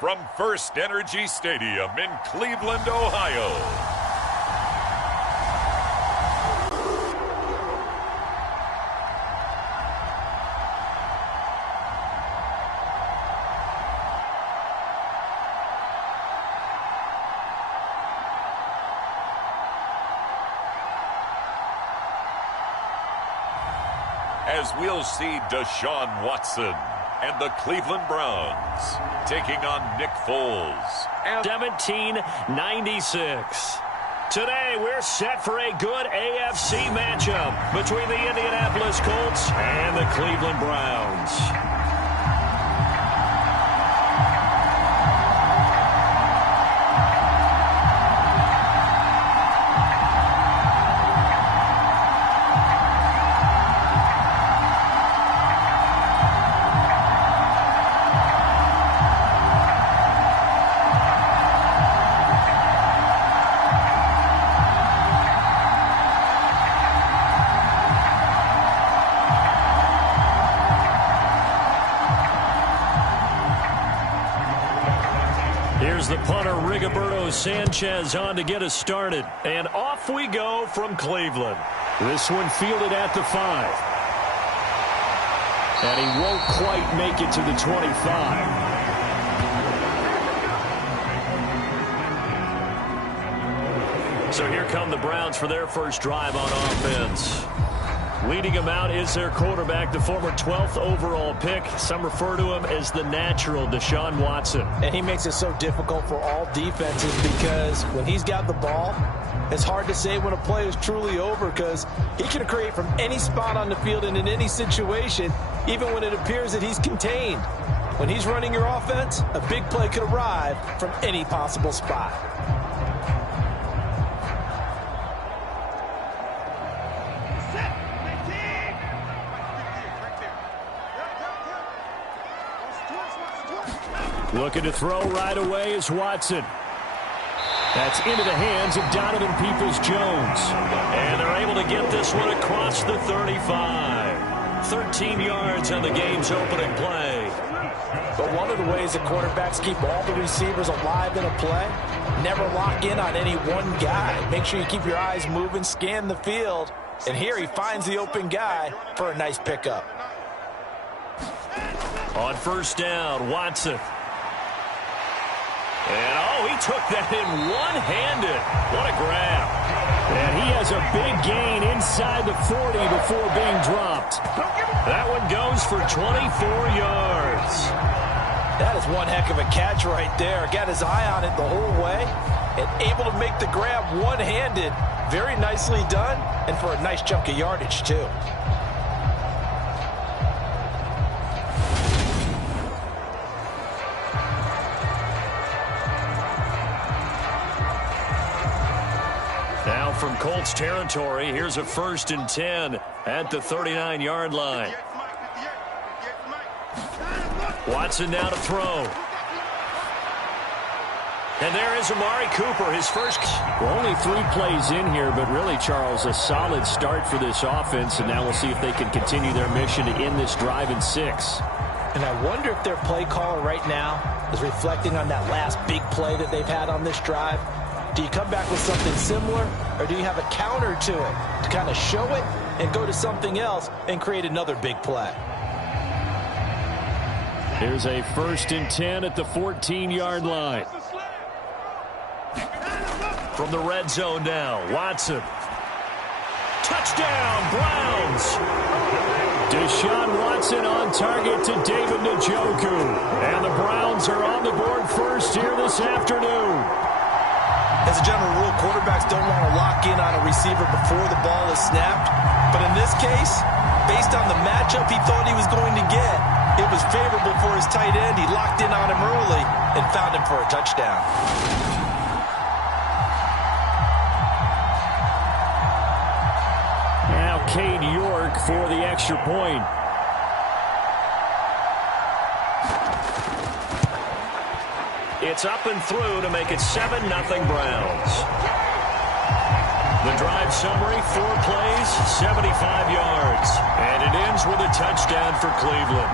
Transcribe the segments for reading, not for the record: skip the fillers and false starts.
From First Energy Stadium in Cleveland, Ohio. As we'll see Deshaun Watson and the Cleveland Browns taking on Nick Foles. 1796. Today we're set for a good AFC matchup between the Indianapolis Colts and the Cleveland Browns. Here's the punter, Rigoberto Sanchez, on to get us started. And off we go from Cleveland. This one fielded at the 5. And he won't quite make it to the 25. So here come the Browns for their first drive on offense. Leading him out is their quarterback, the former 12th overall pick. Some refer to him as the natural Deshaun Watson. And he makes it so difficult for all defenses because when he's got the ball, it's hard to say when a play is truly over because he can create from any spot on the field and in any situation, even when it appears that he's contained. When he's running your offense, a big play could arrive from any possible spot. Looking to throw right away is Watson. That's into the hands of Donovan Peoples-Jones. And they're able to get this one across the 35. 13 yards on the game's opening play. But one of the ways that quarterbacks keep all the receivers alive in a play, never lock in on any one guy. Make sure you keep your eyes moving, scan the field. And here he finds the open guy for a nice pickup. On first down, Watson. And, oh, he took that in one-handed. What a grab. And he has a big gain inside the 40 before being dropped. That one goes for 24 yards. That is one heck of a catch right there. Got his eye on it the whole way and able to make the grab one-handed. Very nicely done and for a nice chunk of yardage, too. Now from Colts territory, here's a 1st and 10 at the 39-yard line. Watson now to throw. And there is Amari Cooper, his first. We're only 3 plays in here, but really, Charles, a solid start for this offense. And now we'll see if they can continue their mission to end this drive in 6. And I wonder if their play caller right now is reflecting on that last big play that they've had on this drive. Do you come back with something similar, or do you have a counter to it to kind of show it and go to something else and create another big play? Here's a 1st and 10 at the 14-yard line. From the red zone now, Watson. Touchdown, Browns! Deshaun Watson on target to David Njoku. And the Browns are on the board first here this afternoon. As a general rule, quarterbacks don't want to lock in on a receiver before the ball is snapped. But in this case, based on the matchup he thought he was going to get, it was favorable for his tight end. He locked in on him early and found him for a touchdown. Now Cade York for the extra point. It's up and through to make it 7-0 Browns. The drive summary, 4 plays, 75 yards. And it ends with a touchdown for Cleveland.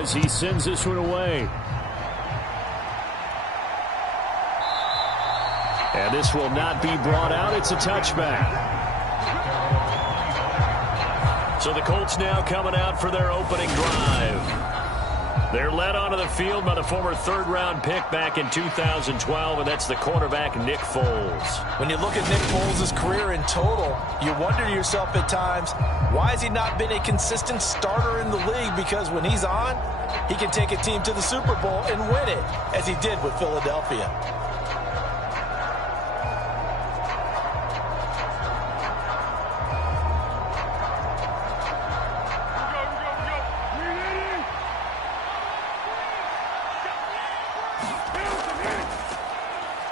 as he sends this one away. And this will not be brought out. It's a touchback. So the Colts now coming out for their opening drive. They're led onto the field by the former third-round pick back in 2012, and that's the quarterback Nick Foles. When you look at Nick Foles' career in total, you wonder to yourself at times, why has he not been a consistent starter in the league? Because when he's on, he can take a team to the Super Bowl and win it, as he did with Philadelphia.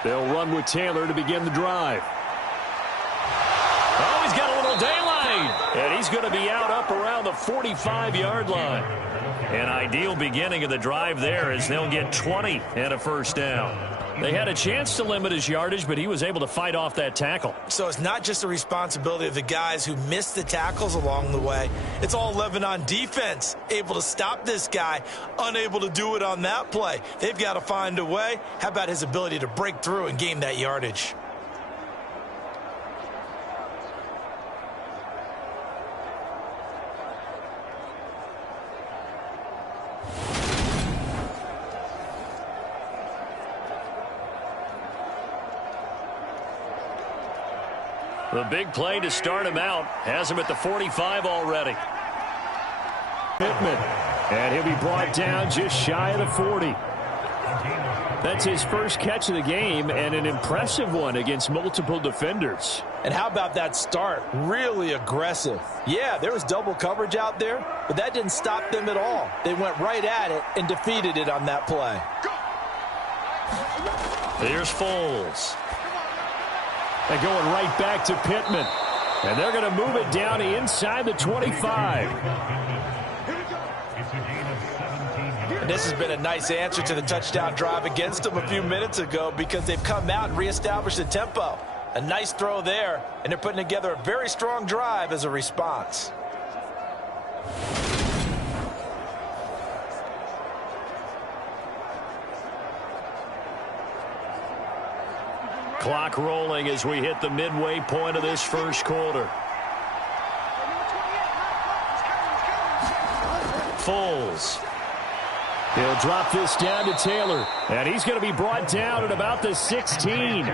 They'll run with Taylor to begin the drive. Oh, he's got a little daylight. And he's going to be out up around the 45-yard line. An ideal beginning of the drive there as they'll get 20 and a first down. They had a chance to limit his yardage, but he was able to fight off that tackle. So it's not just the responsibility of the guys who missed the tackles along the way. It's all living on defense, able to stop this guy, unable to do it on that play. They've got to find a way. How about his ability to break through and gain that yardage? The big play to start him out has him at the 45 already. Pittman, and he'll be brought down just shy of the 40. That's his first catch of the game, and an impressive one against multiple defenders. And how about that start? Really aggressive. Yeah, there was double coverage out there, but that didn't stop them at all. They went right at it and defeated it on that play. Here's Foles. They're going right back to Pittman. And they're going to move it down to inside the 25. And this has been a nice answer to the touchdown drive against them a few minutes ago because they've come out and reestablished the tempo. A nice throw there, and they're putting together a very strong drive as a response. Clock rolling as we hit the midway point of this first quarter. Foles. He'll drop this down to Taylor. And he's going to be brought down at about the 16.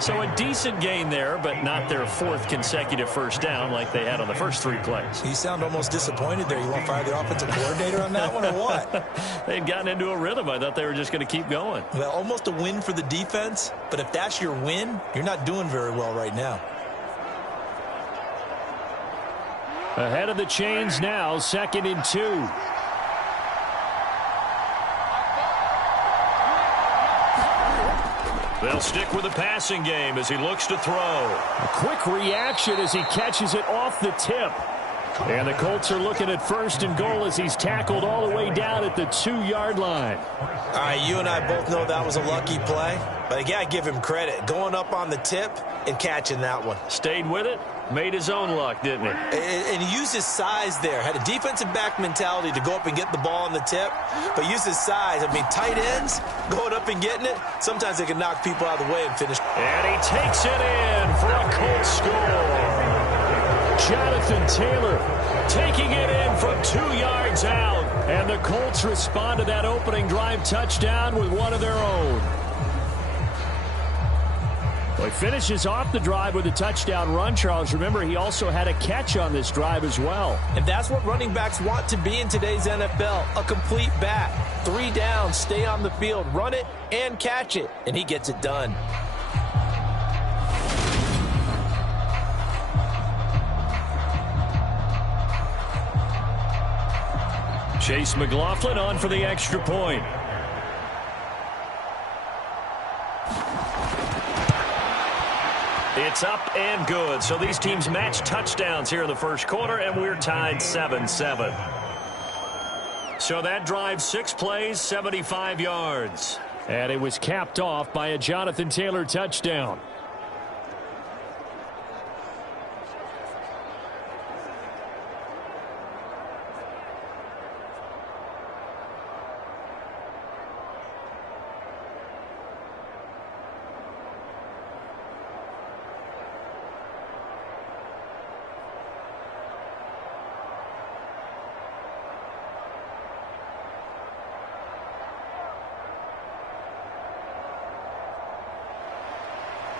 So a decent gain there, but not their fourth consecutive first down like they had on the first three plays. You sound almost disappointed there. You want to fire the offensive coordinator on that one or what? They'd gotten into a rhythm. I thought they were just going to keep going. Well, almost a win for the defense, but if that's your win, you're not doing very well right now. Ahead of the chains now, 2nd and 2. They'll stick with the passing game as he looks to throw. A quick reaction as he catches it off the tip. And the Colts are looking at 1st and goal as he's tackled all the way down at the 2-yard line. All right, you and I both know that was a lucky play, but I got to give him credit. Going up on the tip and catching that one. Stayed with it, made his own luck, didn't he? And he used his size there. Had a defensive back mentality to go up and get the ball on the tip, but used his size. I mean, tight ends going up and getting it, sometimes they can knock people out of the way and finish. And he takes it in for a Colts score. Jonathan Taylor taking it in from 2 yards out. And the Colts respond to that opening drive touchdown with one of their own. Well, he finishes off the drive with a touchdown run, Charles. Remember, he also had a catch on this drive as well. And that's what running backs want to be in today's NFL, a complete back. 3 downs, stay on the field, run it, and catch it. And he gets it done. Chase McLaughlin on for the extra point. It's up and good. So these teams match touchdowns here in the first quarter, and we're tied 7-7. So that drive, 6 plays, 75 yards. And it was capped off by a Jonathan Taylor touchdown.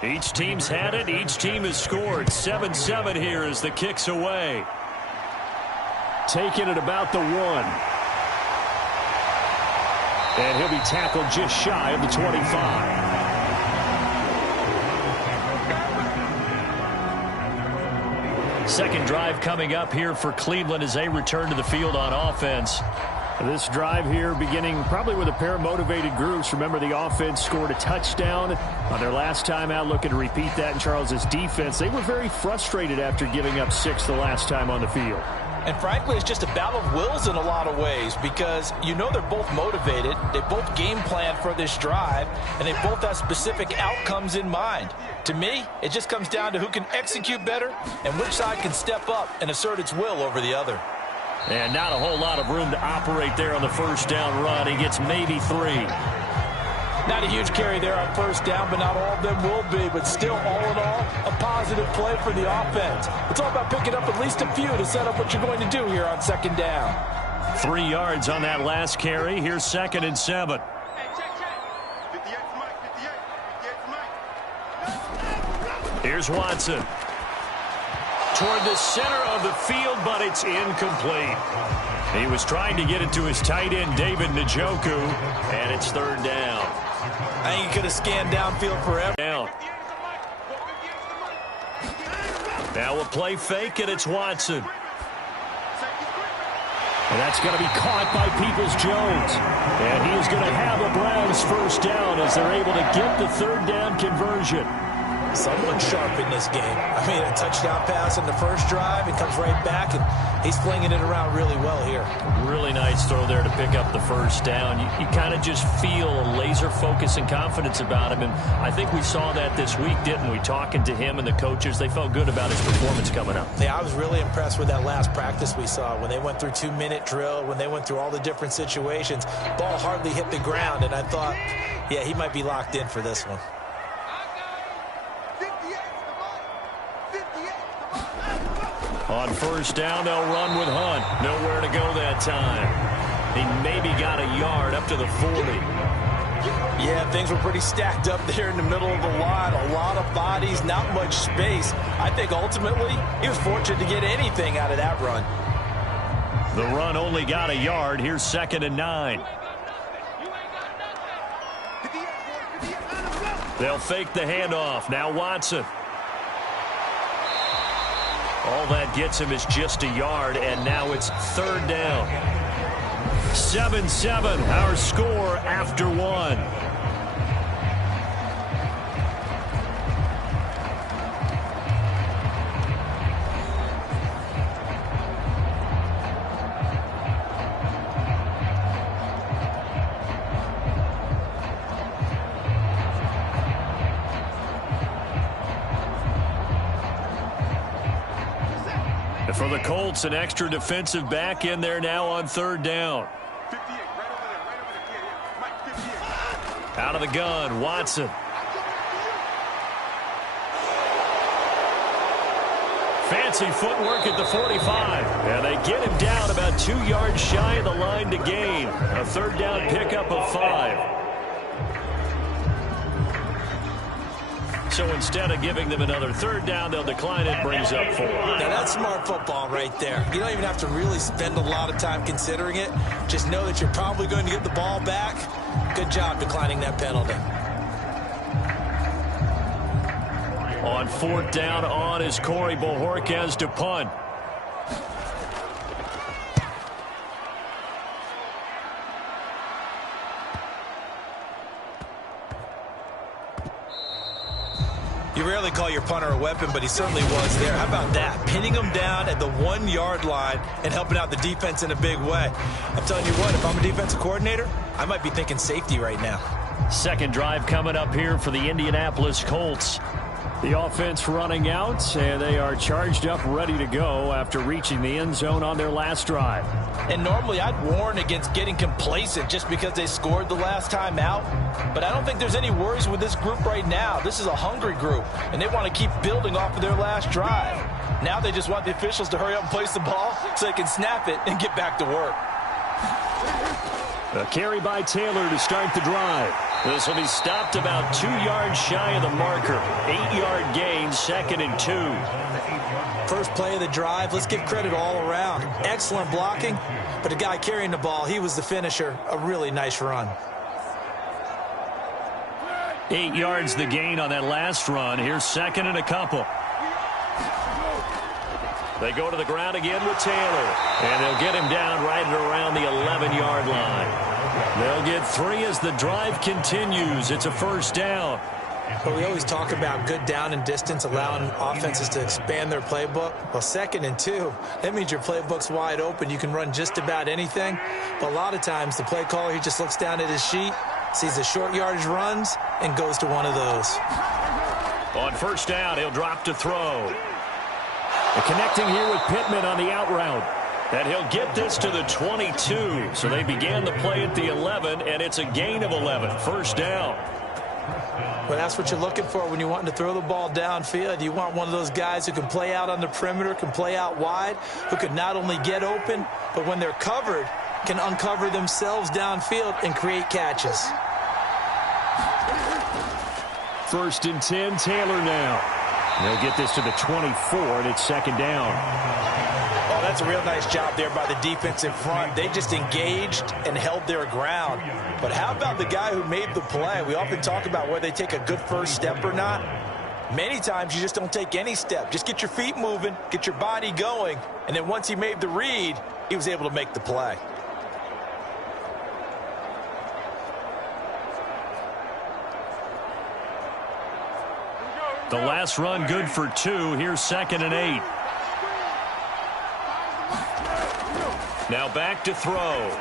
Each team's had it. Each team has scored. 7-7 here as the kick's away. Taking it about the 1. And he'll be tackled just shy of the 25. Second drive coming up here for Cleveland as they return to the field on offense. This drive here beginning probably with a pair of motivated groups. Remember, the offense scored a touchdown on their last time out, looking to repeat that in Charles's defense. They were very frustrated after giving up 6 the last time on the field. And frankly, it's just a battle of wills in a lot of ways because you know they're both motivated. They both game plan for this drive, and they both have specific outcomes in mind. To me, it just comes down to who can execute better and which side can step up and assert its will over the other. And not a whole lot of room to operate there on the first down run. He gets maybe 3. Not a huge carry there on first down, but not all of them will be. But still, all in all, a positive play for the offense. It's all about picking up at least a few to set up what you're going to do here on second down. 3 yards on that last carry. Here's 2nd and 7. Here's Watson. Toward the center of the field, but it's incomplete. He was trying to get it to his tight end, David Njoku, and it's 3rd down. I think he could have scanned downfield forever. Down. Now a play fake, and it's Watson. And that's going to be caught by Peoples-Jones. And he is going to have a Browns first down as they're able to get the 3rd down conversion. Someone sharp in this game. I mean, a touchdown pass in the first drive. He comes right back, and he's flinging it around really well here. Really nice throw there to pick up the first down. You kind of just feel a laser focus and confidence about him, and I think we saw that this week, didn't we? Talking to him and the coaches, they felt good about his performance coming up. Yeah, I was really impressed with that last practice we saw when they went through 2-minute drill, when they went through all the different situations. Ball hardly hit the ground, and I thought, yeah, he might be locked in for this one. On first down, they'll run with Hunt. Nowhere to go that time. He maybe got a yard up to the 40. Yeah, things were pretty stacked up there in the middle of the line. A lot of bodies, not much space. I think ultimately he was fortunate to get anything out of that run. The run only got a yard. Here's 2nd and 9. They'll fake the handoff. Now Watson. All that gets him is just a yard, and now it's 3rd down. 7-7, our score after 1. For the Colts, an extra defensive back in there now on 3rd down. Out of the gun, Watson. Fancy footwork at the 45. And they get him down about 2 yards shy of the line to gain. A 3rd down pickup of 5. So instead of giving them another 3rd down, they'll decline it, brings up 4. Now that's smart football right there. You don't even have to really spend a lot of time considering it. Just know that you're probably going to get the ball back. Good job declining that penalty. On 4th down on is Corey Bojorquez to punt. You rarely call your punter a weapon, but he certainly was there. How about that? Pinning him down at the 1-yard line and helping out the defense in a big way. I'm telling you what, if I'm a defensive coordinator, I might be thinking safety right now. Second drive coming up here for the Indianapolis Colts. The offense running out, and they are charged up, ready to go after reaching the end zone on their last drive. And normally I'd warn against getting complacent just because they scored the last time out. But I don't think there's any worries with this group right now. This is a hungry group, and they want to keep building off of their last drive. Now they just want the officials to hurry up and place the ball so they can snap it and get back to work. A carry by Taylor to start the drive. This will be stopped about 2 yards shy of the marker. 8-yard gain, 2nd and 2. First play of the drive, let's give credit all around. Excellent blocking, but the guy carrying the ball, he was the finisher. A really nice run. 8 yards the gain on that last run. Here's 2nd and a couple. They go to the ground again with Taylor. And they'll get him down right at around the 11-yard line. They'll get 3 as the drive continues. It's a first down. But we always talk about good down and distance, allowing offenses to expand their playbook. Well, 2nd and 2, that means your playbook's wide open. You can run just about anything. But a lot of times, the play caller, he just looks down at his sheet, sees the short yardage runs, and goes to one of those. On first down, he'll drop to throw. And connecting here with Pittman on the out route. And he'll get this to the 22. So they began the play at the 11, and it's a gain of 11. First down. Well, that's what you're looking for when you want to throw the ball downfield. You want one of those guys who can play out on the perimeter, can play out wide, who can not only get open, but when they're covered, can uncover themselves downfield and create catches. 1st and 10, Taylor now. They'll get this to the 24, and it's 2nd down. Oh, that's a real nice job there by the defense in front. They just engaged and held their ground. But how about the guy who made the play? We often talk about whether they take a good first step or not. Many times you just don't take any step. Just get your feet moving, get your body going, and then once he made the read, he was able to make the play. The last run good for 2. Here's 2nd and 8. Now back to throw.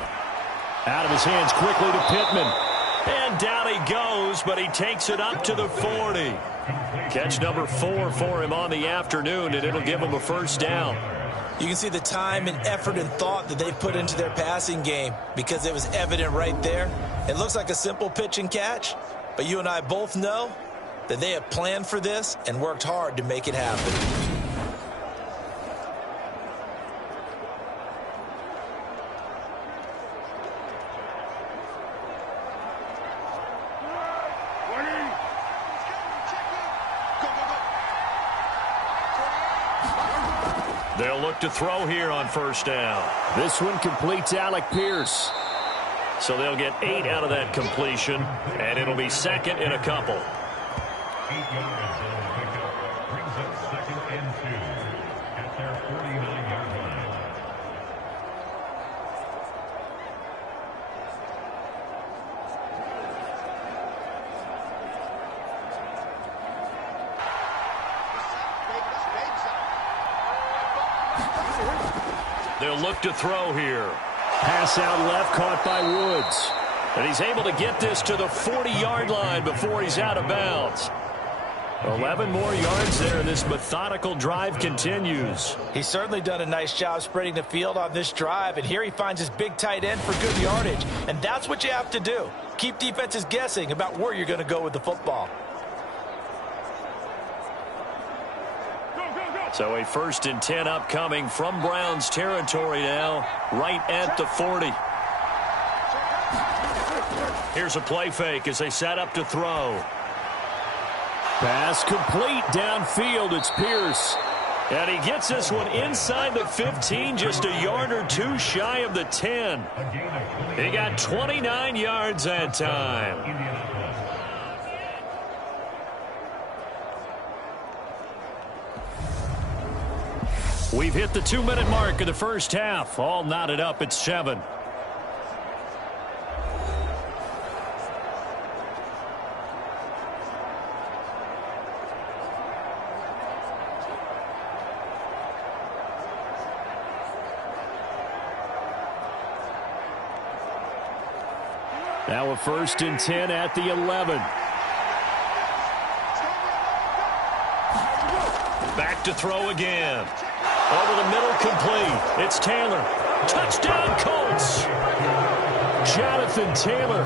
Out of his hands quickly to Pittman. And down he goes, but he takes it up to the 40. Catch number 4 for him on the afternoon, and it'll give him a first down. You can see the time and effort and thought that they've put into their passing game because it was evident right there. It looks like a simple pitch and catch, but you and I both know that they have planned for this and worked hard to make it happen. They'll look to throw here on first down. This one completes Alec Pierce. So they'll get 8 out of that completion, and it'll be 2nd and a couple. 8 yards on the pickup brings up 2nd and 2 at their 49-yard line. They'll look to throw here. Pass out left, caught by Woods. And he's able to get this to the 40-yard line before he's out of bounds. 11 more yards there, and this methodical drive continues. He's certainly done a nice job spreading the field on this drive, and here he finds his big tight end for good yardage. And that's what you have to do. Keep defenses guessing about where you're going to go with the football. So a 1st and 10 upcoming from Browns territory now, right at the 40. Here's a play fake as they set up to throw. Pass complete downfield. It's Pierce. And he gets this one inside the 15, just a yard or 2 shy of the 10. He got 29 yards that time. We've hit the 2-minute mark of the first half. All knotted up at 7. Now a 1st and 10 at the 11. Back to throw again. Over the middle, complete. It's Taylor. Touchdown, Colts. Jonathan Taylor.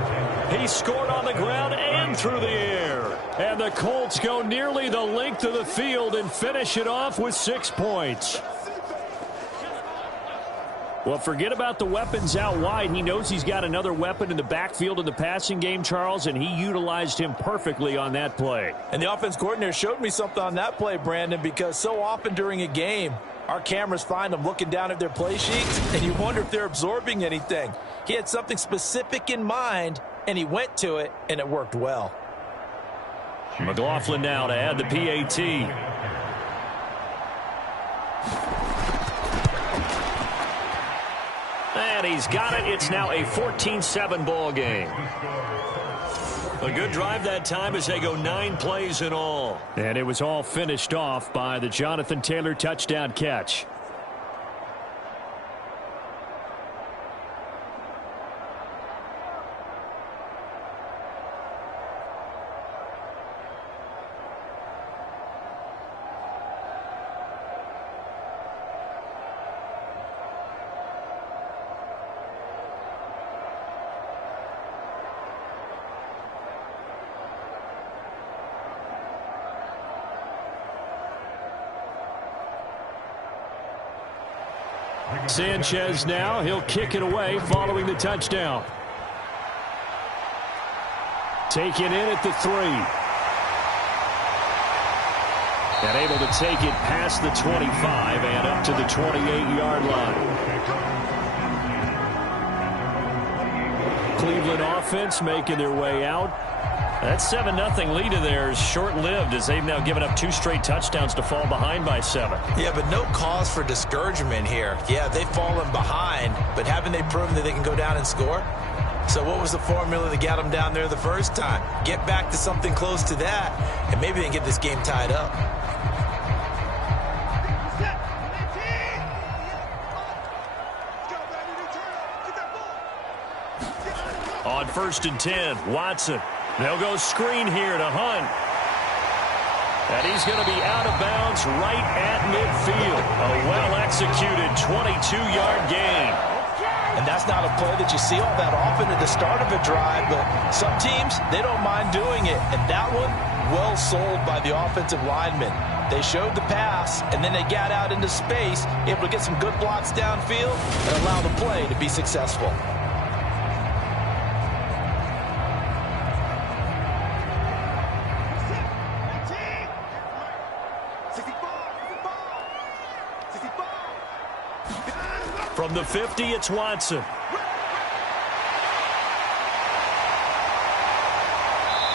He scored on the ground and through the air. And the Colts go nearly the length of the field and finish it off with 6 points. Well, forget about the weapons out wide. He knows he's got another weapon in the backfield in the passing game, Charles, and he utilized him perfectly on that play. And the offense coordinator showed me something on that play, Brandon, because so often during a game, our cameras find them looking down at their play sheets, and you wonder if they're absorbing anything. He had something specific in mind, and he went to it, and it worked well. McLaughlin now to add the PAT. And he's got it. It's now a 14-7 ball game. A good drive that time as they go 9 plays in all. And it was all finished off by the Jonathan Taylor touchdown catch. Sanchez now, he'll kick it away following the touchdown. Taken in at the 3. And able to take it past the 25 and up to the 28-yard line. Cleveland offense making their way out. That 7-0 lead of theirs short-lived as they've now given up 2 straight touchdowns to fall behind by 7. Yeah, but no cause for discouragement here. Yeah, they've fallen behind, but haven't they proven that they can go down and score? So what was the formula that got them down there the first time? Get back to something close to that, and maybe they can get this game tied up. On 1st and 10, Watson. They'll go screen here to Hunt. And he's going to be out of bounds right at midfield. A well-executed 22-yard gain. And that's not a play that you see all that often at the start of a drive, but some teams, they don't mind doing it. And that one, well sold by the offensive lineman. They showed the pass, and then they got out into space, able to get some good blocks downfield and allow the play to be successful. From the 50, it's Watson.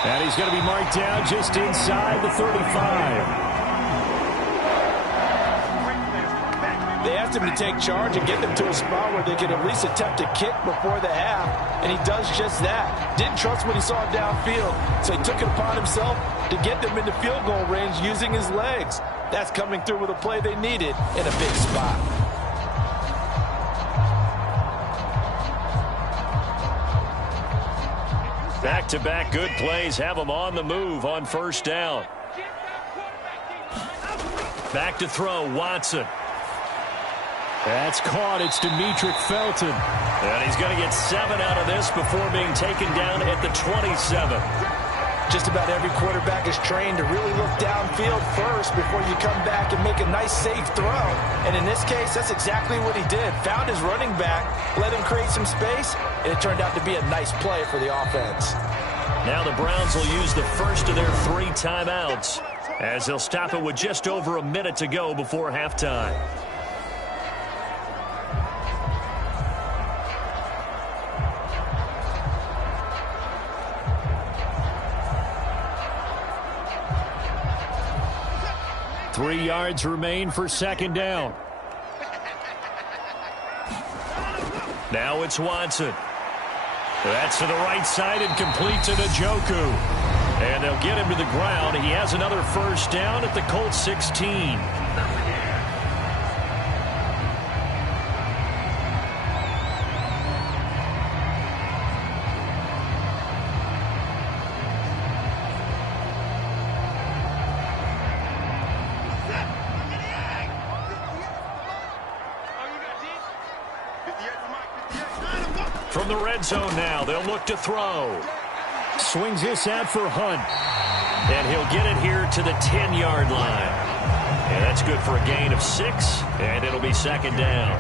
And he's going to be marked down just inside the 35. They asked him to take charge and get them to a spot where they could at least attempt a kick before the half, and he does just that. Didn't trust what he saw downfield, so he took it upon himself to get them into field goal range using his legs. That's coming through with a play they needed in a big spot. Back-to-back good plays have them on the move on 1st down. Back to throw, Watson. That's caught. It's Demetric Felton. And he's going to get 7 out of this before being taken down at the 27. Just about every quarterback is trained to really look downfield first before you come back and make a nice, safe throw. And in this case, that's exactly what he did. Found his running back, let him create some space, and it turned out to be a nice play for the offense. Now the Browns will use the first of their 3 timeouts as they'll stop it with just over a minute to go before halftime. Three yards remain for 2nd down. Now it's Watson. That's to the right side and complete to Njoku. And they'll get him to the ground. He has another 1st down at the Colts 16. From the red zone now, they'll look to throw. Swings this out for Hunt. And he'll get it here to the 10-yard line. And that's good for a gain of 6, and it'll be 2nd down.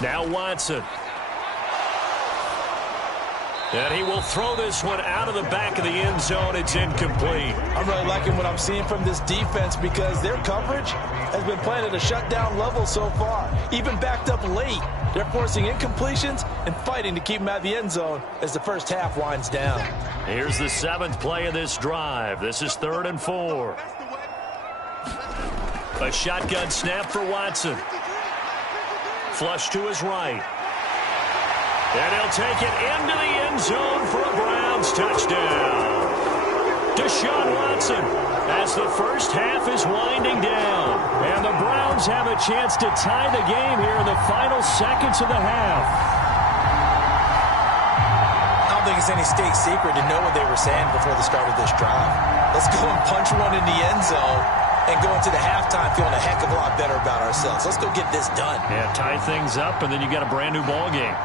Now Watson. And he will throw this one out of the back of the end zone. It's incomplete. I'm really liking what I'm seeing from this defense because their coverage has been playing at a shutdown level so far. Even backed up late, they're forcing incompletions and fighting to keep them out of the end zone as the first half winds down. Here's the 7th play of this drive. This is 3rd and 4. A shotgun snap for Watson. Flush to his right. And he'll take it into the end zone for a Browns touchdown. Deshaun Watson as the first half is winding down. And the Browns have a chance to tie the game here in the final seconds of the half. I don't think it's any state secret to know what they were saying before the start of this drive. Let's go and punch one in the end zone and go into the halftime feeling a heck of a lot better about ourselves. Let's go get this done. Yeah, tie things up, and then you got a brand new ball game.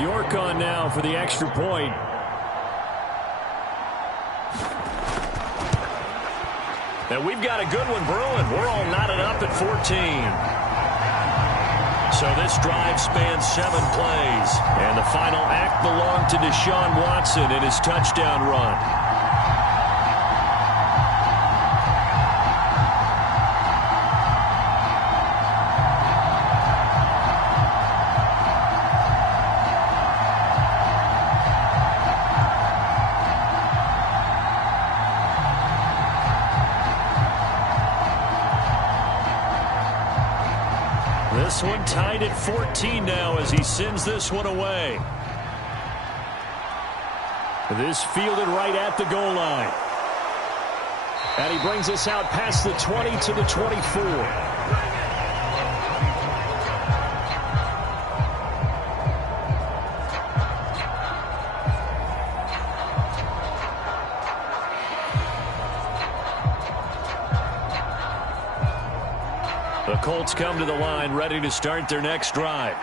York on now for the extra point. And we've got a good one brewing. We're all knotted up at 14. So this drive spans 7 plays. And the final act belonged to Deshaun Watson in his touchdown run. This one tied at 14 now as he sends this one away. This fielded right at the goal line. And he brings us out past the 20 to the 24. The Colts come to the line ready to start their next drive.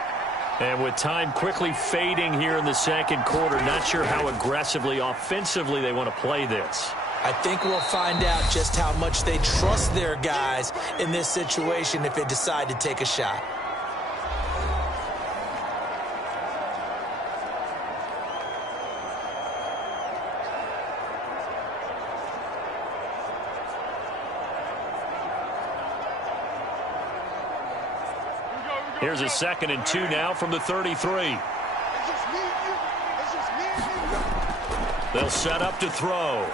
And with time quickly fading here in the second quarter, not sure how aggressively, offensively they want to play this. I think we'll find out just how much they trust their guys in this situation if they decide to take a shot. Here's a 2nd and 2 now from the 33. They'll set up to throw.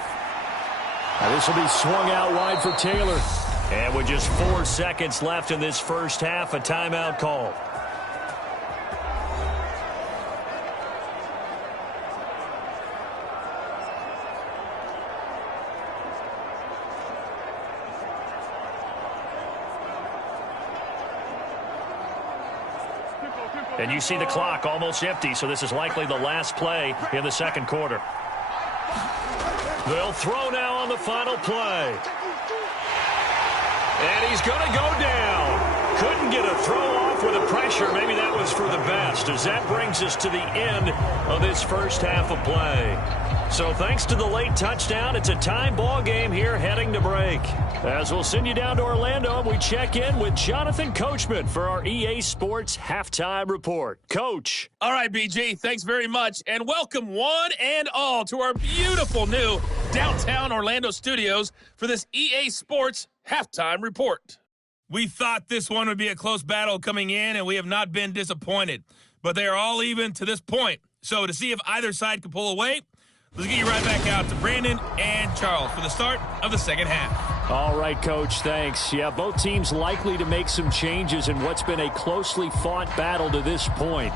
Now this will be swung out wide for Taylor. And with just 4 seconds left in this first half, a timeout call. And you see the clock almost empty, so this is likely the last play in the second quarter. They'll throw now on the final play. And he's going to go down. Couldn't get a throw off with the pressure. Maybe that was for the best, as that brings us to the end of this first half of play. So thanks to the late touchdown, it's a tie ball game here heading to break. As we'll send you down to Orlando, we check in with Jonathan Coachman for our EA Sports Halftime Report. Coach. All right, BG, thanks very much. And welcome one and all to our beautiful new downtown Orlando studios for this EA Sports Halftime Report. We thought this one would be a close battle coming in, and we have not been disappointed. But they are all even to this point. So to see if either side can pull away, let's get you right back out to Brandon and Charles for the start of the second half. All right, Coach, thanks. Yeah, both teams likely to make some changes in what's been a closely fought battle to this point.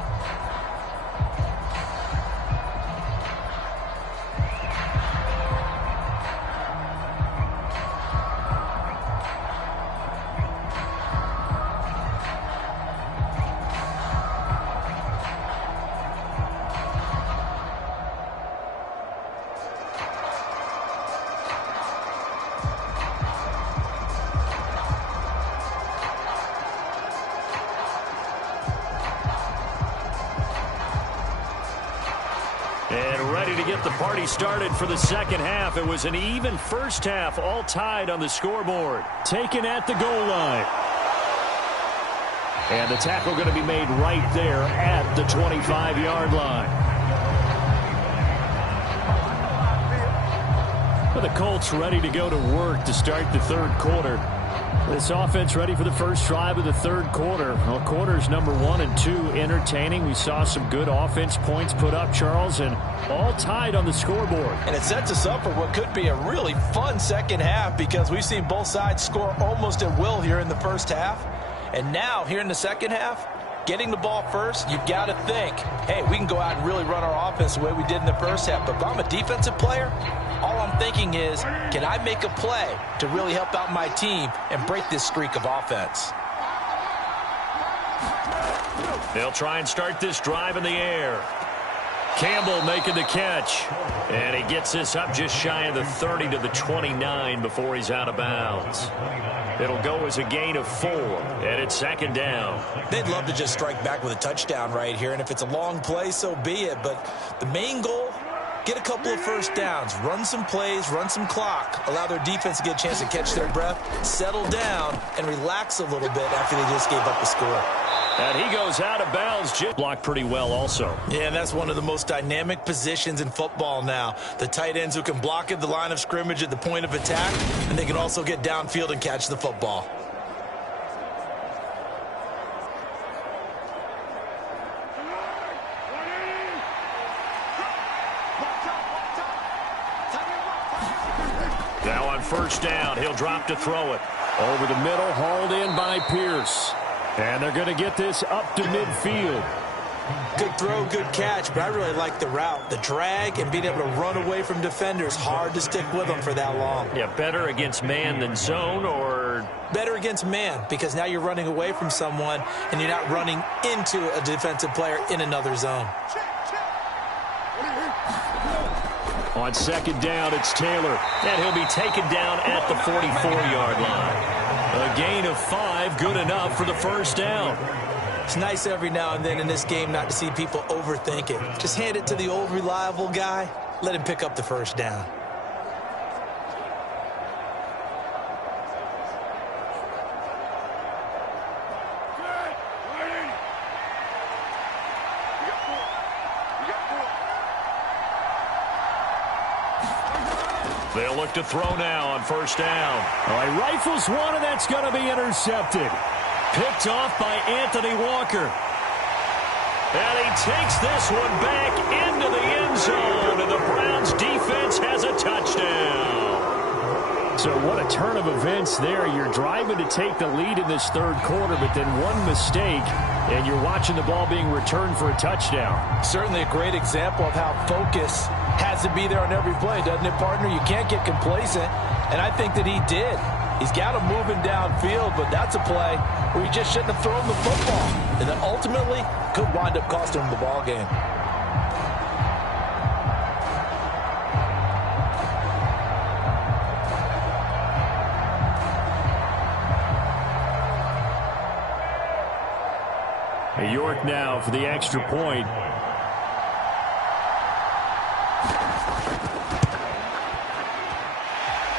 ready to get the party started for the second half. It was an even first half, all tied on the scoreboard. Taken at the goal line. And the tackle going to be made right there at the 25-yard line. Well, the Colts ready to go to work to start the third quarter. This offense ready for the first drive of the third quarter. Well, quarters number 1 and 2 entertaining. We saw some good offense points put up, Charles, and all tied on the scoreboard. And it sets us up for what could be a really fun second half because we've seen both sides score almost at will here in the first half. And now, here in the second half, getting the ball first, you've got to think, hey, we can go out and really run our offense the way we did in the first half. But if I'm a defensive player, all I'm thinking is, can I make a play to really help out my team and break this streak of offense? They'll try and start this drive in the air. Campbell making the catch. And he gets this up just shy of the 30 to the 29 before he's out of bounds. It'll go as a gain of 4, and it's second down. They'd love to just strike back with a touchdown right here, and if it's a long play, so be it. But the main goal, get a couple of first downs, run some plays, run some clock, allow their defense to get a chance to catch their breath, settle down, and relax a little bit after they just gave up a score. And he goes out of bounds. Jim blocked pretty well also. Yeah, and that's one of the most dynamic positions in football now. The tight ends who can block at the line of scrimmage at the point of attack, and they can also get downfield and catch the football. Now on first down, he'll drop to throw it. Over the middle, hauled in by Pierce. And they're going to get this up to midfield. Good throw, good catch, but I really like the route. The drag and being able to run away from defenders, hard to stick with them for that long. Yeah, better against man than zone, or? Better against man, because now you're running away from someone and you're not running into a defensive player in another zone. On second down, it's Taylor. And he'll be taken down at the 44-yard line. A gain of 5, good enough for the first down. It's nice every now and then in this game not to see people overthink it. Just hand it to the old reliable guy. Let him pick up the first down. They'll look to throw now on first down. All right, rifles one, and that's going to be intercepted. Picked off by Anthony Walker. And he takes this one back into the end zone, and the Browns defense has a touchdown. So what a turn of events there. You're driving to take the lead in this third quarter, but then one mistake, and you're watching the ball being returned for a touchdown. Certainly a great example of how focus has to be there on every play, doesn't it, partner? You can't get complacent, and I think that he did. He's got him moving downfield, but that's a play where he just shouldn't have thrown the football, and then ultimately could wind up costing him the ball game. York now for the extra point.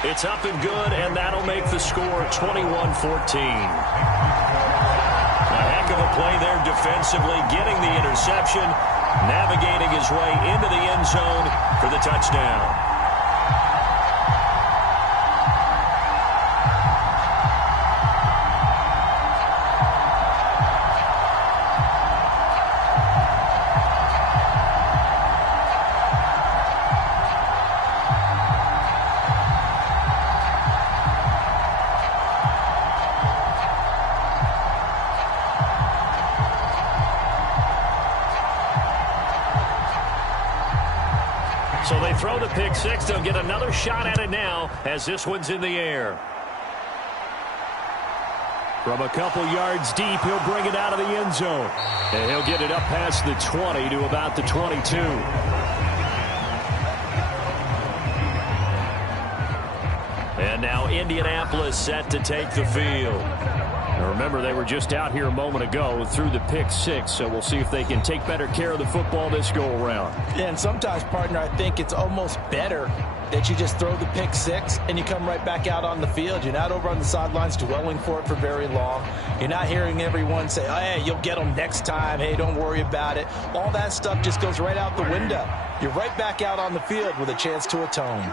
It's up and good, and that'll make the score 21-14. A heck of a play there defensively, getting the interception, navigating his way into the end zone for the touchdown. So they throw the pick six. They'll get another shot at it now as this one's in the air. From a couple yards deep, he'll bring it out of the end zone. And he'll get it up past the 20 to about the 22. And now Indianapolis set to take the field. Remember, they were just out here a moment ago through the pick six, so we'll see if they can take better care of the football this go-around. Yeah, and sometimes, partner, I think it's almost better that you just throw the pick six and you come right back out on the field. You're not over on the sidelines dwelling for it for very long. You're not hearing everyone say, oh, hey, you'll get them next time. Hey, don't worry about it. All that stuff just goes right out the window. You're right back out on the field with a chance to atone.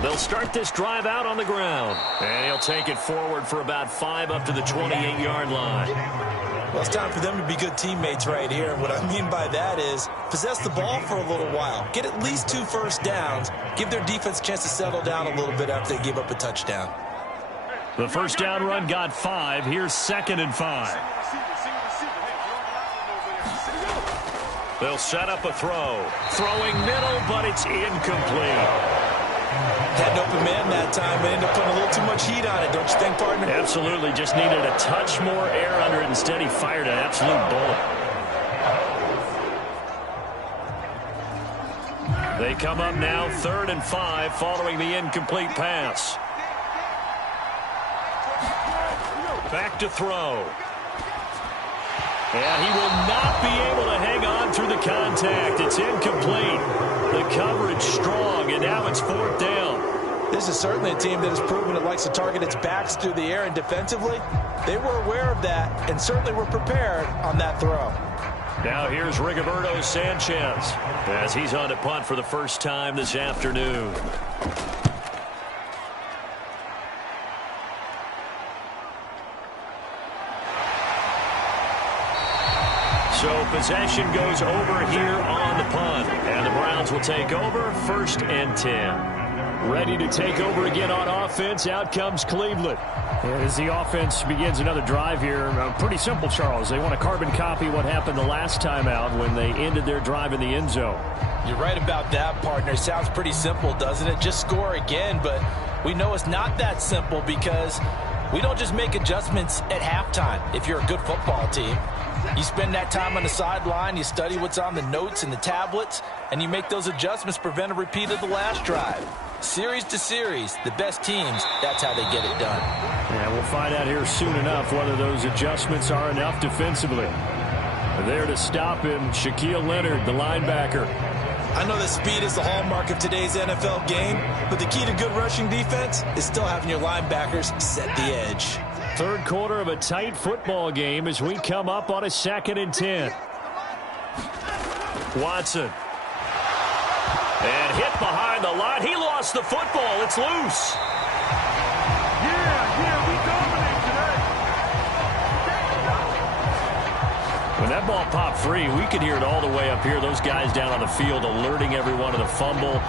They'll start this drive out on the ground. And he'll take it forward for about 5 up to the 28-yard line. Well, it's time for them to be good teammates right here. And what I mean by that is possess the ball for a little while. Get at least 2 first downs. Give their defense a chance to settle down a little bit after they give up a touchdown. The first down run got 5. Here's 2nd and 5. They'll set up a throw. Throwing middle, but it's incomplete. Had an open man that time, but ended up putting a little too much heat on it, don't you think, partner? Absolutely. Just needed a touch more air under it. Instead, he fired an absolute bullet. They come up now 3rd and 5 following the incomplete pass. Back to throw. And he will not be able to hang on through the contact. It's incomplete. The coverage strong, and now it's 4th down. This is certainly a team that has proven it likes to target its backs through the air, and defensively, they were aware of that and certainly were prepared on that throw. Now here's Rigoberto Sanchez as he's on to punt for the first time this afternoon. So possession goes over here on the punt, and the Browns will take over 1st and 10. Ready to take over again on offense. Out comes Cleveland. And as the offense begins another drive here, pretty simple, Charles. They want to carbon copy what happened the last time out when they ended their drive in the end zone. You're right about that, partner. Sounds pretty simple, doesn't it? Just score again, but we know it's not that simple because we don't just make adjustments at halftime if you're a good football team. You spend that time on the sideline, you study what's on the notes and the tablets, and you make those adjustments, prevent a repeat of the last drive. Series to series, the best teams, that's how they get it done. Yeah, we'll find out here soon enough whether those adjustments are enough defensively. There to stop him, Shaquille Leonard, the linebacker. I know that speed is the hallmark of today's NFL game, but the key to good rushing defense is still having your linebackers set the edge. 3rd quarter of a tight football game as we come up on a 2nd and 10. Watson. And hit behind the line. He lost the football. It's loose. We dominate today. When that ball popped free, we could hear it all the way up here. Those guys down on the field alerting everyone of the fumble.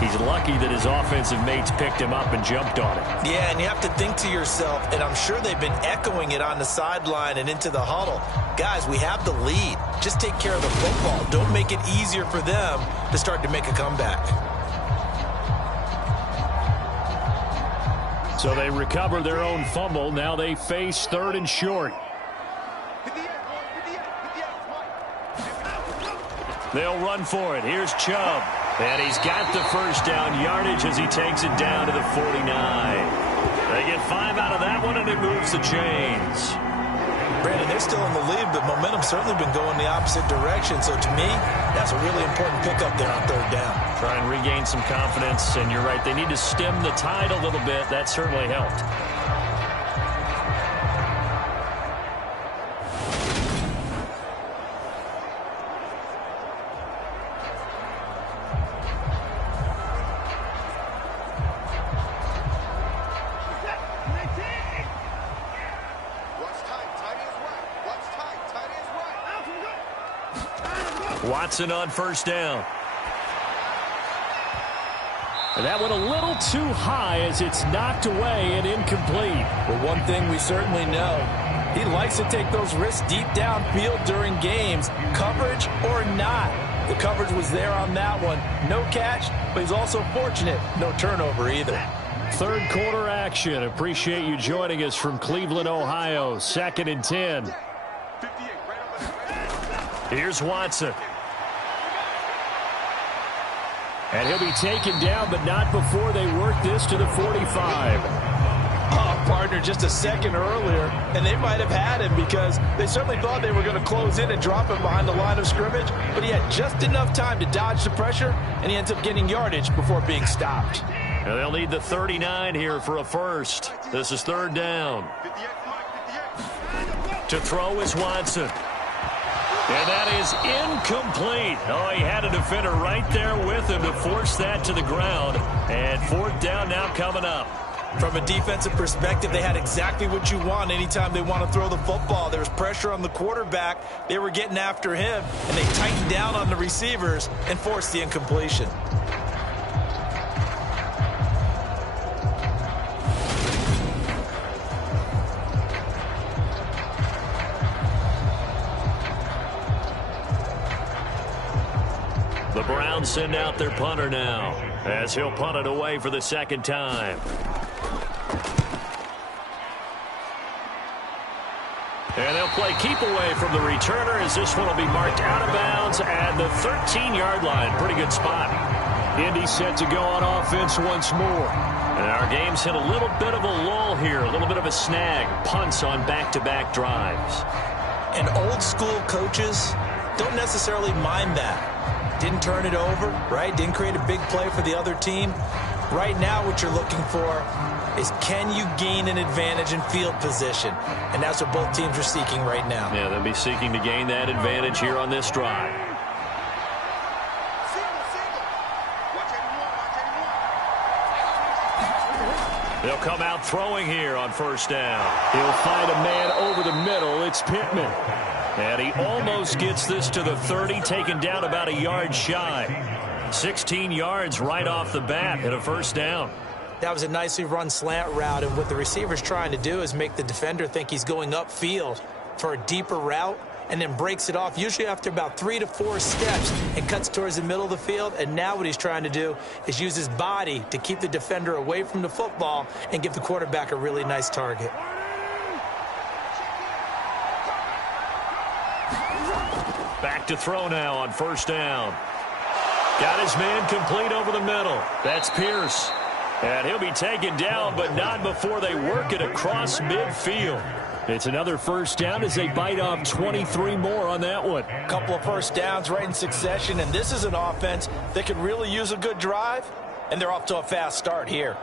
He's lucky that his offensive mates picked him up and jumped on it. Yeah, and you have to think to yourself, and I'm sure they've been echoing it on the sideline and into the huddle. Guys, we have the lead. Just take care of the football. Don't make it easier for them to start to make a comeback. So they recover their own fumble. Now they face 3rd and short. They'll run for it. Here's Chubb. And he's got the first down yardage as he takes it down to the 49. They get 5 out of that one, and it moves the chains. Brandon, they're still in the lead, but momentum's certainly been going the opposite direction. So to me, that's a really important pickup there on 3rd down. Try and regain some confidence, and you're right. They need to stem the tide a little bit. That certainly helped. Watson on 1st down. And that went a little too high as it's knocked away and incomplete. But one thing we certainly know, he likes to take those risks deep downfield during games, coverage or not. The coverage was there on that one. No catch, but he's also fortunate. No turnover either. 3rd quarter action. Appreciate you joining us from Cleveland, Ohio. 2nd and 10. Here's Watson. And he'll be taken down, but not before they work this to the 45. Oh, partner, just a second earlier, and they might have had him because they certainly thought they were going to close in and drop him behind the line of scrimmage, but he had just enough time to dodge the pressure, and he ends up getting yardage before being stopped. And they'll need the 39 here for a first. This is third down. To throw is Watson. And that is incomplete. Oh, he had a defender right there with him to force that to the ground. And fourth down now coming up. From a defensive perspective, they had exactly what you want anytime they want to throw the football. There was pressure on the quarterback. They were getting after him, and they tightened down on the receivers and forced the incompletion. The Browns send out their punter now as he'll punt it away for the second time. And they'll play keep away from the returner as this one will be marked out of bounds at the 13-yard line. Pretty good spot. Indy set to go on offense once more. And our game's hit a little bit of a lull here, a little bit of a snag. Punts on back-to-back drives. And old-school coaches don't necessarily mind that. Didn't turn it over, right? Didn't create a big play for the other team. Right now what you're looking for is can you gain an advantage in field position? And that's what both teams are seeking right now. Yeah, they'll be seeking to gain that advantage here on this drive. They'll come out throwing here on first down. He'll find a man over the middle. It's Pittman. And he almost gets this to the 30, taken down about a yard shy. 16 yards right off the bat and a first down. That was a nicely run slant route, and what the receiver's trying to do is make the defender think he's going upfield for a deeper route and then breaks it off, usually after about 3 to 4 steps, and cuts towards the middle of the field. And now what he's trying to do is use his body to keep the defender away from the football and give the quarterback a really nice target. Back to throw now on first down. Got his man complete over the middle. That's Pierce. And he'll be taken down, but not before they work it across midfield. It's another first down as they bite off 23 more on that one. A couple of first downs right in succession, and this is an offense that could really use a good drive, and they're off to a fast start here.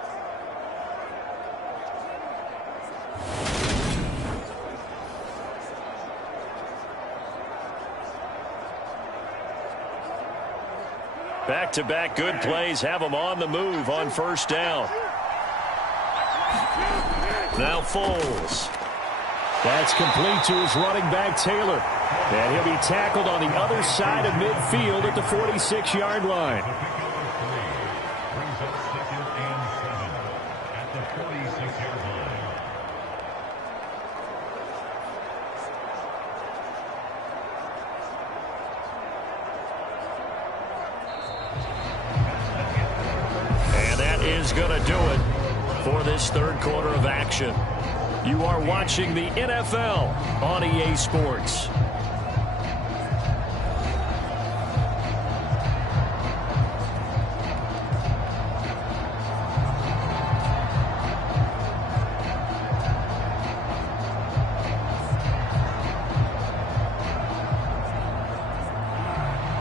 Back-to-back good plays have them on the move on first down. Now Foles. That's complete to his running back, Taylor. And he'll be tackled on the other side of midfield at the 46-yard line. Is going to do it for this third quarter of action. You are watching the NFL on EA Sports.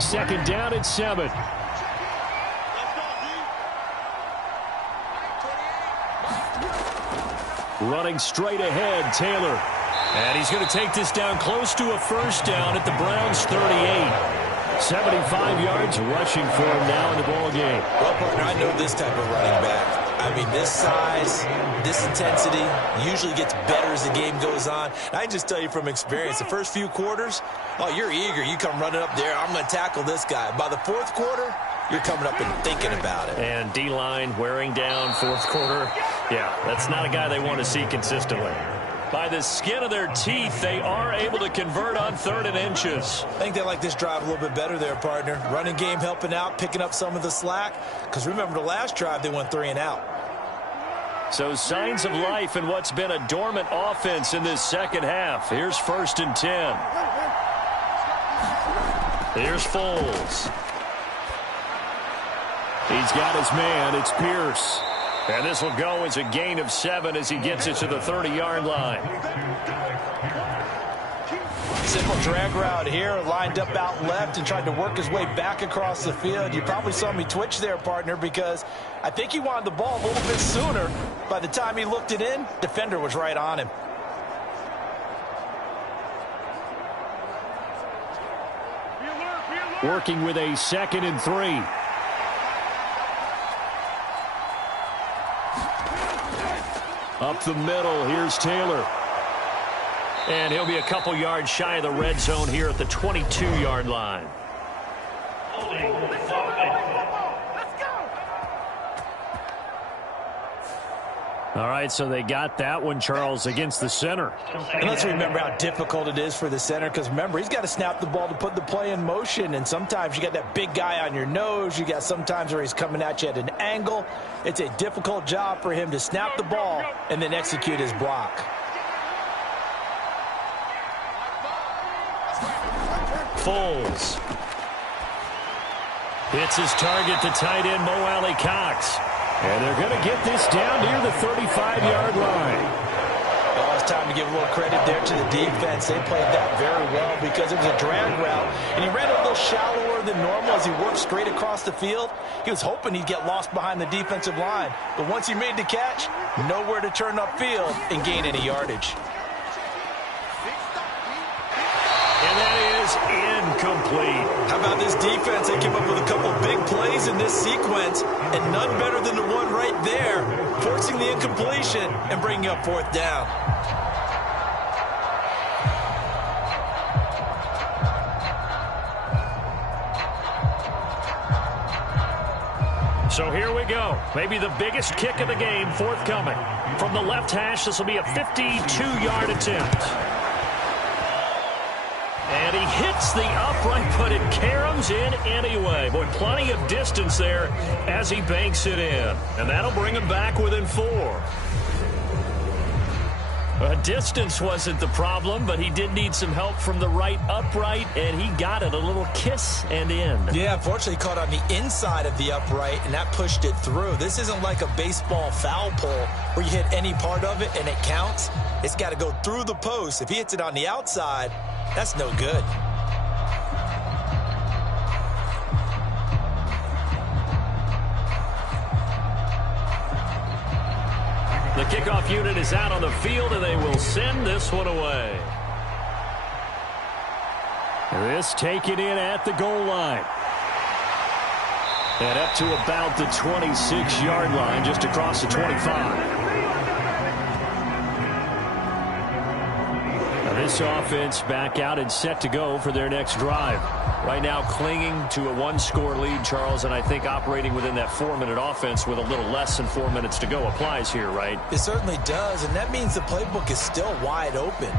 Second down and 7. Running straight ahead, Taylor. And he's going to take this down close to a first down at the Browns' 38. 75 yards rushing for him now in the ball game. Well, partner, I know this type of running back. I mean, this size, this intensity usually gets better as the game goes on. And I can just tell you from experience, the first few quarters, oh, you're eager. You come running up there, I'm going to tackle this guy. By the fourth quarter, you're coming up and thinking about it. And D-line wearing down fourth quarter. Yeah, that's not a guy they want to see consistently. By the skin of their teeth, they are able to convert on 3rd and inches. I think they like this drive a little bit better there, partner. Running game helping out, picking up some of the slack. Because remember, the last drive, they went 3 and out. So signs of life in what's been a dormant offense in this second half. Here's 1st and 10. Here's Foles. He's got his man. It's Pierce. And this will go as a gain of 7 as he gets it to the 30-yard line. Simple drag route here, lined up out left and tried to work his way back across the field. You probably saw me twitch there, partner, because I think he wanted the ball a little bit sooner. By the time he looked it in, defender was right on him. Working with a 2nd and 3. Up the middle, here's Taylor. And he'll be a couple yards shy of the red zone here at the 22-yard line. All right, so they got that one, Charles, against the center. And let's remember how difficult it is for the center, because remember, he's got to snap the ball to put the play in motion, and sometimes you got that big guy on your nose. You got sometimes where he's coming at you at an angle. It's a difficult job for him to snap the ball and then execute his block. Foles hits his target to tight end Mo Alley Cox. And they're going to get this down near the 35-yard line. Well, it's time to give a little credit there to the defense. They played that very well because it was a drag route, and he ran a little shallower than normal as he worked straight across the field. He was hoping he'd get lost behind the defensive line, but once he made the catch, nowhere to turn upfield and gain any yardage. And that is incomplete. How about this defense? They came up with a couple big plays in this sequence, and none better than the one right there, forcing the incompletion and bringing up 4th down. So here we go. Maybe the biggest kick of the game forthcoming. From the left hash, this will be a 52-yard attempt. And he hits the upright, but it caroms in anyway. Boy, plenty of distance there as he banks it in. And that'll bring him back within 4. Distance wasn't the problem, but he did need some help from the right upright, and he got it. A little kiss and in. Yeah, unfortunately caught on the inside of the upright, and that pushed it through. This isn't like a baseball foul pole where you hit any part of it and it counts. It's got to go through the post. If he hits it on the outside, that's no good. The kickoff unit is out on the field, and they will send this one away. This taken in at the goal line. And up to about the 26-yard line, just across the 25. This offense back out and set to go for their next drive. Right now clinging to a 1-score lead, Charles, and I think operating within that 4-minute offense with a little less than 4 minutes to go applies here, right? It certainly does, and that means the playbook is still wide open.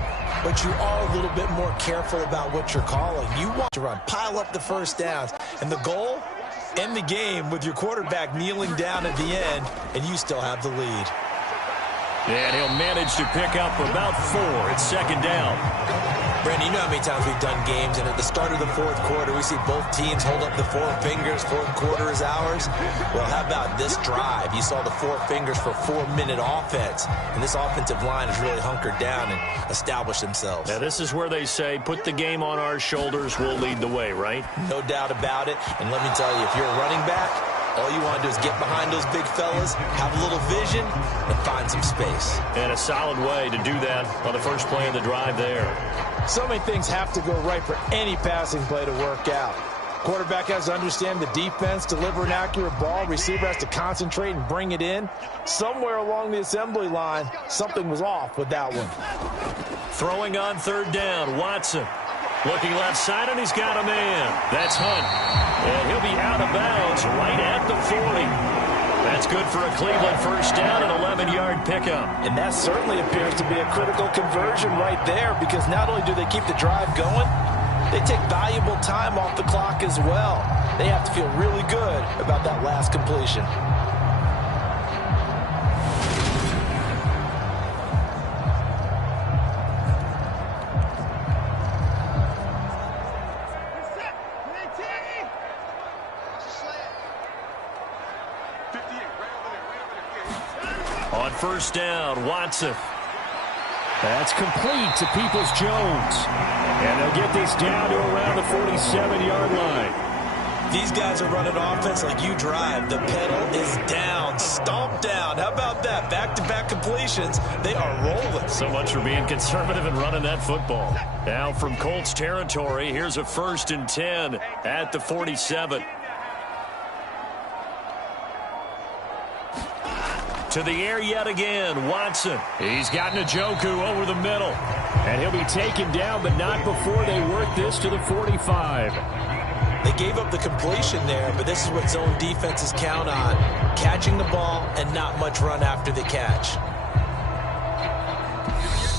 But you are a little bit more careful about what you're calling. You want to run, pile up the first downs, and the goal, end the game with your quarterback kneeling down at the end, and you still have the lead. And he'll manage to pick up about 4. It's 2nd down. Brandon, you know how many times we've done games, and at the start of the 4th quarter, we see both teams hold up the 4 fingers, 4th quarter is ours. Well, how about this drive? You saw the 4 fingers for 4-minute offense, and this offensive line has really hunkered down and established themselves. Now, this is where they say, put the game on our shoulders, we'll lead the way, right? No doubt about it, and let me tell you, if you're a running back, all you want to do is get behind those big fellas, have a little vision, and find some space. And a solid way to do that on the first play of the drive there. So many things have to go right for any passing play to work out. Quarterback has to understand the defense, deliver an accurate ball. Receiver has to concentrate and bring it in. Somewhere along the assembly line, something was off with that one. Throwing on 3rd down, Watson. Looking left side, and he's got a man. That's Hunt. And he'll be out of bounds right at the 40. That's good for a Cleveland first down, an 11-yard pickup. And that certainly appears to be a critical conversion right there, because not only do they keep the drive going, they take valuable time off the clock as well. They have to feel really good about that last completion. On first down, Watson. That's complete to Peoples-Jones. And they'll get this down to around the 47-yard line. These guys are running offense like you drive. The pedal is down, stomped down. How about that? Back-to-back completions. They are rolling. So much for being conservative and running that football. Now from Colts territory, here's a 1st and 10 at the 47. To the air yet again, Watson. He's got Njoku over the middle. And he'll be taken down, but not before they work this to the 45. They gave up the completion there, but this is what zone defenses count on. Catching the ball and not much run after the catch.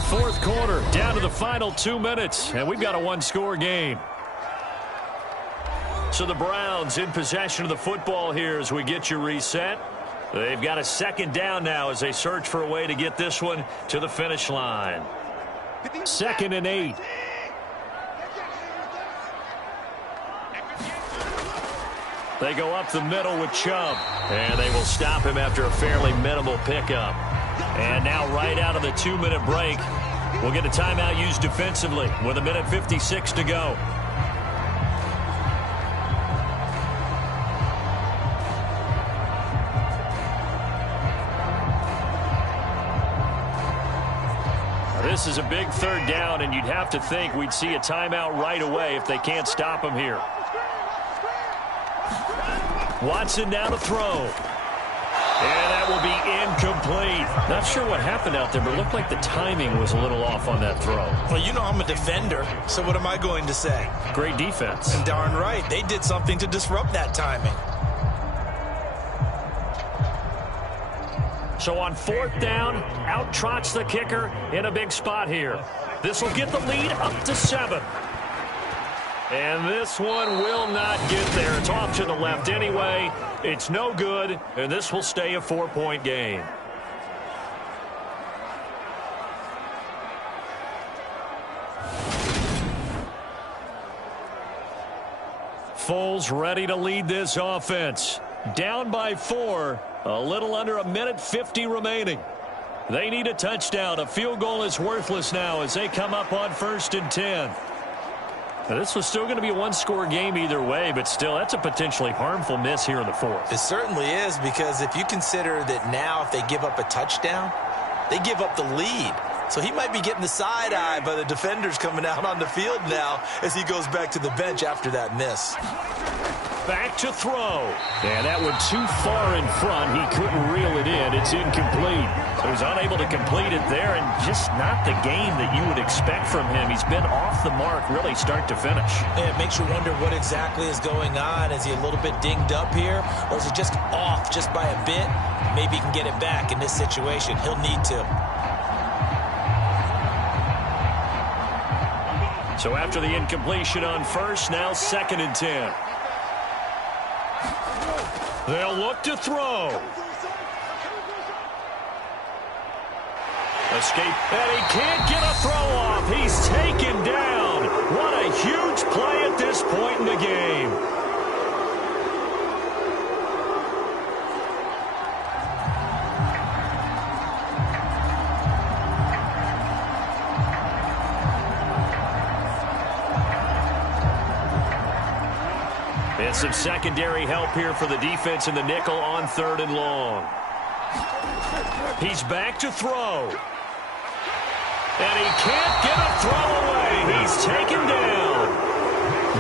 Fourth quarter, down to the final 2 minutes, and we've got a one-score game. So the Browns in possession of the football here as we get you reset. They've got a 2nd down now as they search for a way to get this one to the finish line. 2nd and 8. They go up the middle with Chubb, and they will stop him after a fairly minimal pickup. And now right out of the 2-minute break, we'll get a timeout used defensively with 1:56 to go. This is a big 3rd down, and you'd have to think we'd see a timeout right away if they can't stop him here. Watson now to throw. And that will be incomplete. Not sure what happened out there, but it looked like the timing was a little off on that throw. Well, you know I'm a defender, so what am I going to say? Great defense. And darn right, they did something to disrupt that timing. So on 4th down, out trots the kicker in a big spot here. This will get the lead up to 7. And this one will not get there. It's off to the left anyway. It's no good, and this will stay a 4-point game. Foles ready to lead this offense. Down by 4. A little under 1:50 remaining. They need a touchdown. A field goal is worthless now as they come up on 1st and 10. Now, this was still going to be a one-score game either way, but still, that's a potentially harmful miss here in the 4th. It certainly is, because if you consider that now if they give up a touchdown, they give up the lead. So he might be getting the side eye by the defenders coming out on the field now as he goes back to the bench after that miss. Back to throw. And that one too far in front. He couldn't reel it in. It's incomplete. So he's unable to complete it there, and just not the game that you would expect from him. He's been off the mark really start to finish. And it makes you wonder what exactly is going on. Is he a little bit dinged up here, or is he just off just by a bit? Maybe he can get it back in this situation. He'll need to. So after the incompletion on 1st, now 2nd and 10. They'll look to throw. Escape, and he can't get a throw off. He's taken down. What a huge play at this point in the game. And some secondary help here for the defense in the nickel on 3rd and long. He's back to throw. And he can't get a throw away. He's taken down.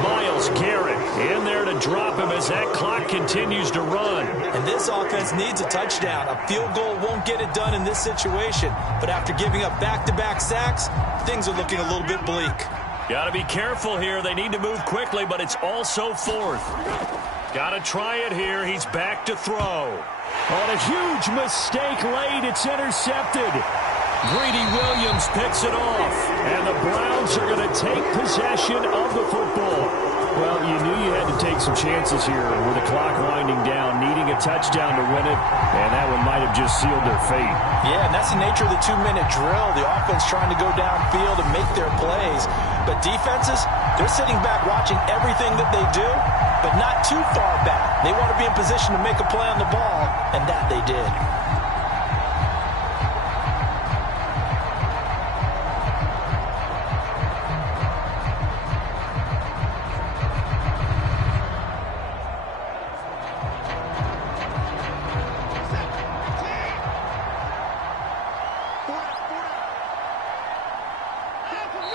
Myles Garrett in there to drop him as that clock continues to run. And this offense needs a touchdown. A field goal won't get it done in this situation. But after giving up back-to-back sacks, things are looking a little bit bleak. Got to be careful here. They need to move quickly, but it's also 4th. Got to try it here. He's back to throw. On a huge mistake late, it's intercepted. Greedy Williams picks it off, and the Browns are going to take possession of the football. Well, you knew you had to take some chances here with the clock winding down, needing a touchdown to win it, and that one might have just sealed their fate. Yeah, and that's the nature of the 2-minute drill. The offense trying to go downfield and make their plays. But defenses, they're sitting back watching everything that they do, but not too far back. They want to be in position to make a play on the ball, and that they did.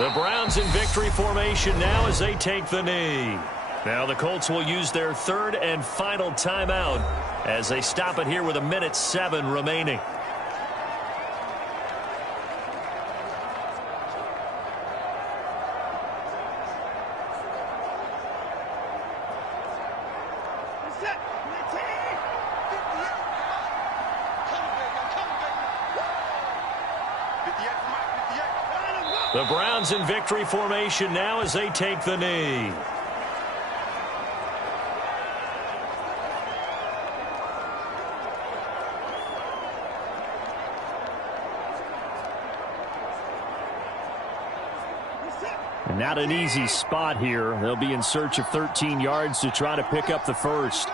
The Browns in victory formation now as they take the knee. Now the Colts will use their third and final timeout as they stop it here with 1:07 remaining. The Browns in victory formation now as they take the knee. Not an easy spot here. They'll be in search of 13 yards to try to pick up the first.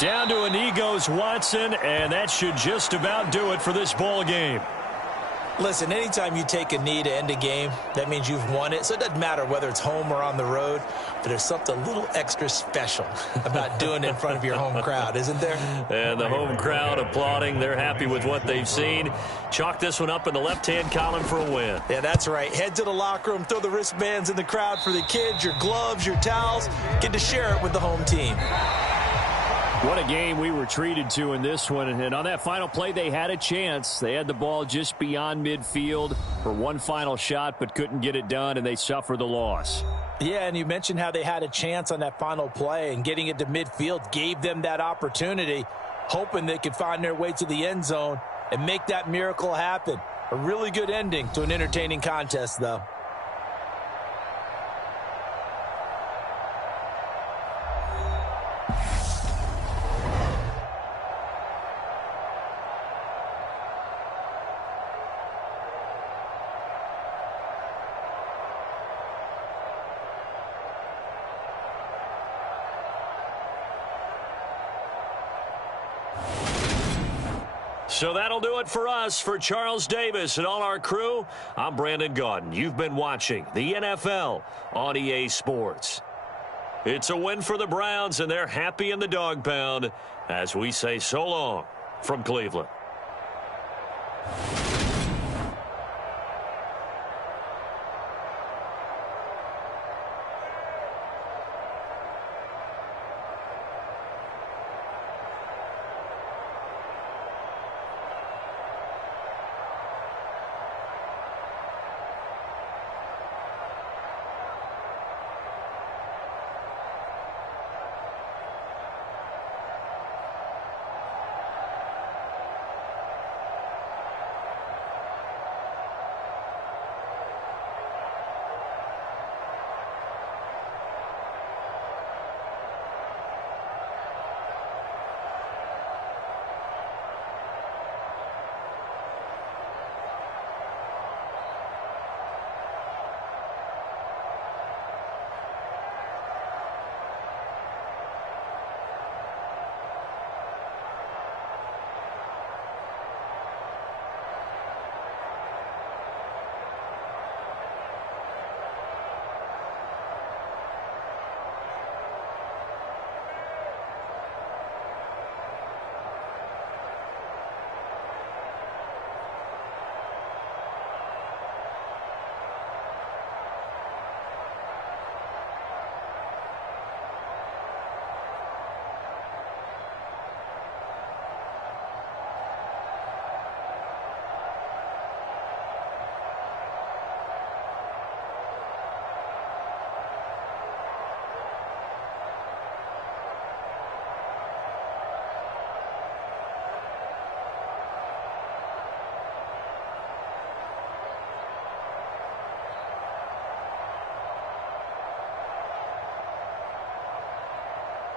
Down to a knee goes Watson, and that should just about do it for this ball game. Listen, anytime you take a knee to end a game, that means you've won it. So it doesn't matter whether it's home or on the road, but there's something a little extra special about doing it in front of your home crowd, isn't there? And the home crowd applauding. They're happy with what they've seen. Chalk this one up in the left-hand column for a win. Yeah, that's right. Head to the locker room, throw the wristbands in the crowd for the kids, your gloves, your towels. Get to share it with the home team. What a game we were treated to in this one. And on that final play, they had a chance. They had the ball just beyond midfield for one final shot, but couldn't get it done, and they suffered the loss. Yeah, and you mentioned how they had a chance on that final play, and getting it to midfield gave them that opportunity, hoping they could find their way to the end zone and make that miracle happen. A really good ending to an entertaining contest, though. So that'll do it for us. For Charles Davis and all our crew, I'm Brandon Gaudin. You've been watching the NFL on EA Sports. It's a win for the Browns, and they're happy in the dog pound as we say so long from Cleveland.